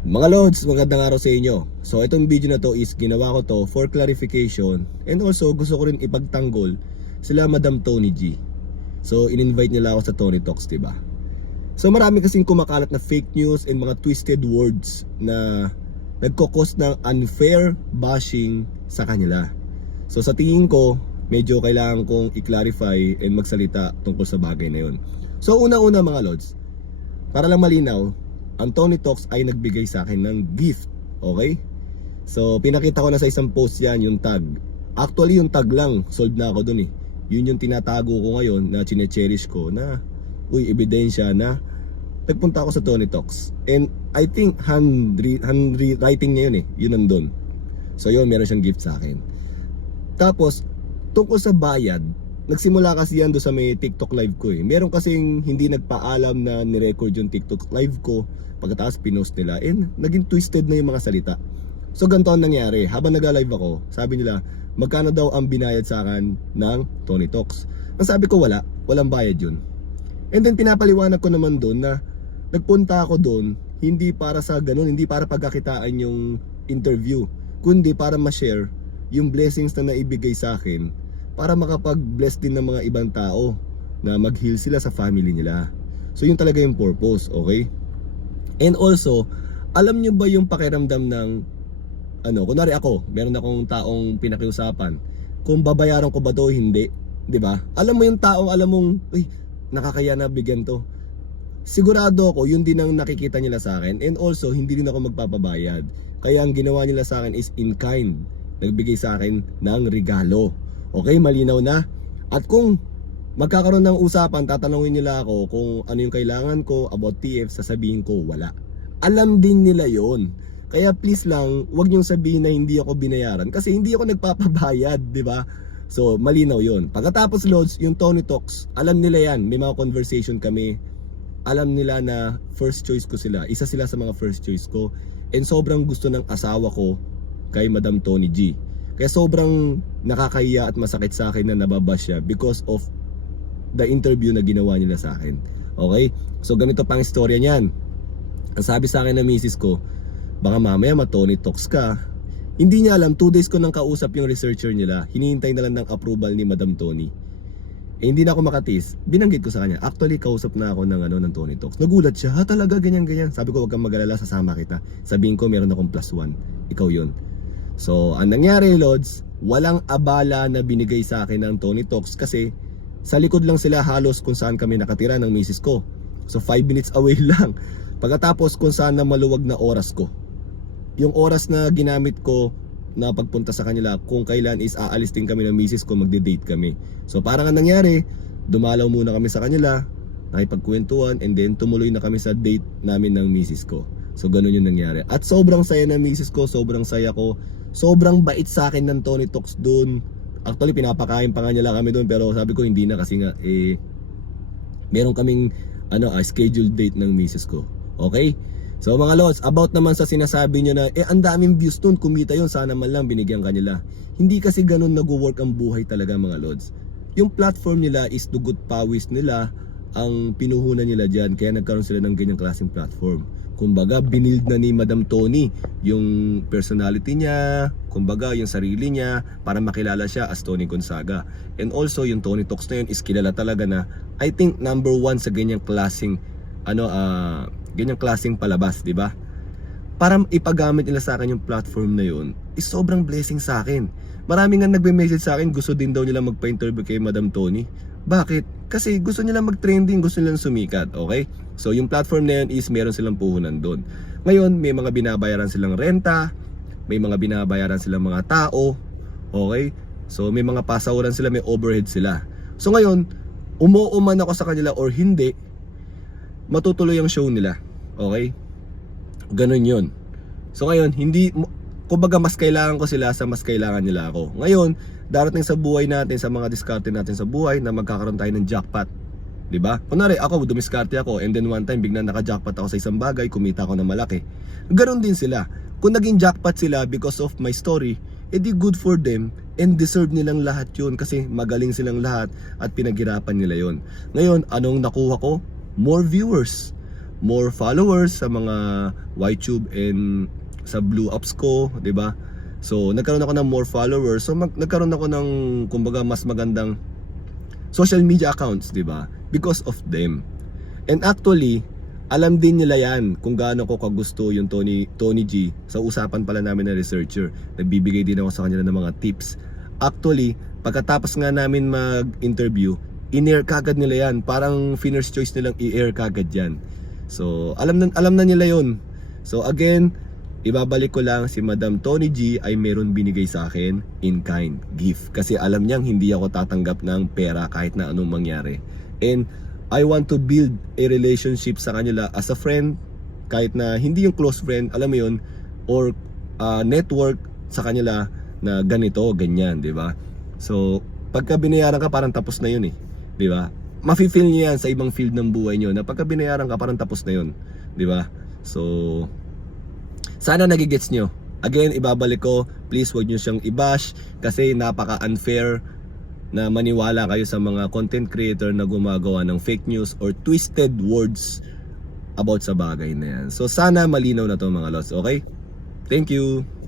Mga Lods, magandang araw sa inyo. So itong video na to is ginawa ko to for clarification and also gusto ko rin ipagtanggol sila Madam Tony G. So in-invite nila ako sa Tony Talks, 'di ba? So marami kasing kumakalat na fake news and mga twisted words na nagkokos ng unfair bashing sa kanila. So sa tingin ko, medyo kailangan kong i-clarify and magsalita tungkol sa bagay na 'yon. So una-una mga Lods, para lang malinaw, ang Tony Talks ay nagbigay sa akin ng gift. Okay? So, pinakita ko na sa isang post yan yung tag. Actually, yung tag lang, sold na ako dun eh. Yun yung tinatago ko ngayon na chine-cherish ko na, uy, ebidensya na nagpunta ako sa Tony Talks. And I think handwri- handwriting niya yun eh. Yun nandun. So yun, meron siyang gift sa akin. Tapos, tungkol sa bayad, nagsimula kasi yan doon sa may TikTok live ko eh. Meron kasing hindi nagpaalam na nirecord yung TikTok live ko. Pagkatapos pinost nila, and naging twisted na yung mga salita. So ganito ang nangyari, habang nag-live ako, sabi nila, magkano daw ang binayad sa akin ng Tony Talks. Ang sabi ko wala, walang bayad yun. And then pinapaliwanag ko naman doon na nagpunta ako doon hindi para sa ganun, hindi para pagkakitaan yung interview, kundi para ma-share yung blessings na naibigay sa akin para makapag-bless din ng mga ibang tao na mag-heal sila sa family nila. So yun talaga yung purpose, okay? And also, alam nyo ba yung pakiramdam ng ano, kunwari ako, meron akong taong pinakiusapan, kung babayaran ko ba to hindi, 'di ba? Alam mo yung tao, alam mong, uy, nakakaya na bigyan to. Sigurado ako, yun din ang nakikita nila sa akin and also hindi rin ako magpapabayad. Kaya ang ginawa nila sa akin is in kind. Nagbigay sa akin ng regalo. Okay, malinaw na. At kung magkakaroon ng usapan, tatanungin nila ako kung ano yung kailangan ko about TF, sasabihin ko wala. Alam din nila yon. Kaya please lang, wag niyong sabihin na hindi ako binayaran kasi hindi ako nagpapabayad, di ba? So, malinaw yon. Pagkatapos, Lods, yung Tony Talks, alam nila yan. May mga conversation kami. Alam nila na first choice ko sila. Isa sila sa mga first choice ko. And sobrang gusto ng asawa ko kay Madam Tony G. Kaya sobrang nakakahiya at masakit sa akin na nababash siya because of the interview na ginawa nila sa akin. Okay? So ganito pang istorya niyan. Ang sabi sa akin ng misis ko, baka mamaya ma-Tony Talks ka. Hindi niya alam, 2 days ko nang kausap yung researcher nila. Hinihintay na lang ng approval ni Madam Tony. Eh, hindi na ako makatis. Binanggit ko sa kanya. Actually, kausap na ako ng, ano, ng Tony Talks. Nagulat siya. Ha, talaga, ganyan, ganyan. Sabi ko, wag kang mag-alala, sasama kita. Sabihin ko, meron akong plus one. Ikaw yon. So, ang nangyari, Lods, walang abala na binigay sa akin ng Tony Talks kasi sa likod lang sila halos kung saan kami nakatira ng misis ko. So, 5 minutes away lang. Pagkatapos kung saan na maluwag na oras ko. Yung oras na ginamit ko na pagpunta sa kanila kung kailan is aalis din kami ng misis ko, magde-date kami. So parang ang nangyari, dumalaw muna kami sa kanila, nakipagkwentuhan, and then tumuloy na kami sa date namin ng misis ko. So ganun yung nangyari. At sobrang saya ng misis ko, sobrang saya ko. Sobrang bait sa akin ng Tony Talks doon. Actually, pinapakain pa nga nila kami doon, pero sabi ko hindi na kasi nga, eh, meron kaming ano, ah, scheduled date ng misis ko. Okay? So mga lods, about naman sa sinasabi nyo na, eh ang daming views nun, kumita yun, sana man lang binigyan kanila. Hindi kasi ganun nag-work ang buhay talaga mga lods. Yung platform nila is dugot pawis nila, ang pinuhunan nila dyan, kaya nagkaroon sila ng ganyang klaseng platform. Kumbaga, binild na ni Madam Tony yung personality niya, kumbaga yung sarili niya para makilala siya as Tony Gonzaga. And also, yung Tony Talks na yun is kilala talaga na I think number one sa ganyang klaseng ano ah ganyang klaseng palabas, di ba? Para ipagamit nila sa akin yung platform na yun, is sobrang blessing sa akin. Marami nga nagbe-message sa akin, gusto din daw nila magpa-interview kay Madam Tony. Bakit? Kasi gusto nila mag-trending, gusto nilang sumikat, okay? So yung platform na yun is meron silang puhunan doon. Ngayon, may mga binabayaran silang renta, may mga binabayaran silang mga tao, okay? So may mga pasawaran sila, may overhead sila. So ngayon, umuuman ako sa kanila or hindi, matutuloy ang show nila. Okay? Ganun yun. So ngayon, hindi, kumbaga mas kailangan ko sila sa mas kailangan nila ako. Ngayon, darating sa buhay natin, sa mga diskarte natin sa buhay na magkakaroon tayo ng jackpot. 'Di ba? Kunwari ako, dumiskarte ako and then one time biglang naka-jackpot ako sa isang bagay, kumita ako ng malaki. Ganon din sila. Kung naging jackpot sila because of my story, edi good for them and deserve nilang lahat yun kasi magaling silang lahat at pinaghirapan nila yon. Ngayon, anong nakuha ko? More viewers. more followers sa mga YTube and sa Blue Apps ko, 'di ba? So, nagkaroon ako ng more followers. So, mag- nagkaroon ako ng kumbaga mas magandang social media accounts, 'di ba? Because of them. And actually, alam din nila yan kung gaano ko kagusto yung Tony Tony G sa usapan pala namin ng researcher. Nagbibigay din ako sa kanila ng mga tips. Actually, pagkatapos nga namin mag-interview, in-air kagad nila yan. Parang finner's choice nilang i-air kagad yan. So, alam na, alam na nila yon. So, again, ibabalik ko lang si Madam Tony G ay meron binigay sa akin in kind gift. Kasi alam niyang hindi ako tatanggap ng pera kahit na anong mangyari. And I want to build a relationship sa kanila as a friend kahit na hindi yung close friend, alam mo yun, or uh, network sa kanila na ganito, ganyan, di ba? So, pagka binayaran ka, parang tapos na yun eh. Di ba? Mafe-feel niyo yan sa ibang field ng buhay niyo na pagka binayaran ka, parang tapos na yun. Di ba? So, sana nagigets nyo. Again, ibabalik ko, please wag nyo siyang i-bash kasi napaka-unfair na maniwala kayo sa mga content creator na gumagawa ng fake news or twisted words about sa bagay na yan. So sana malinaw na to mga lods, okay? Thank you!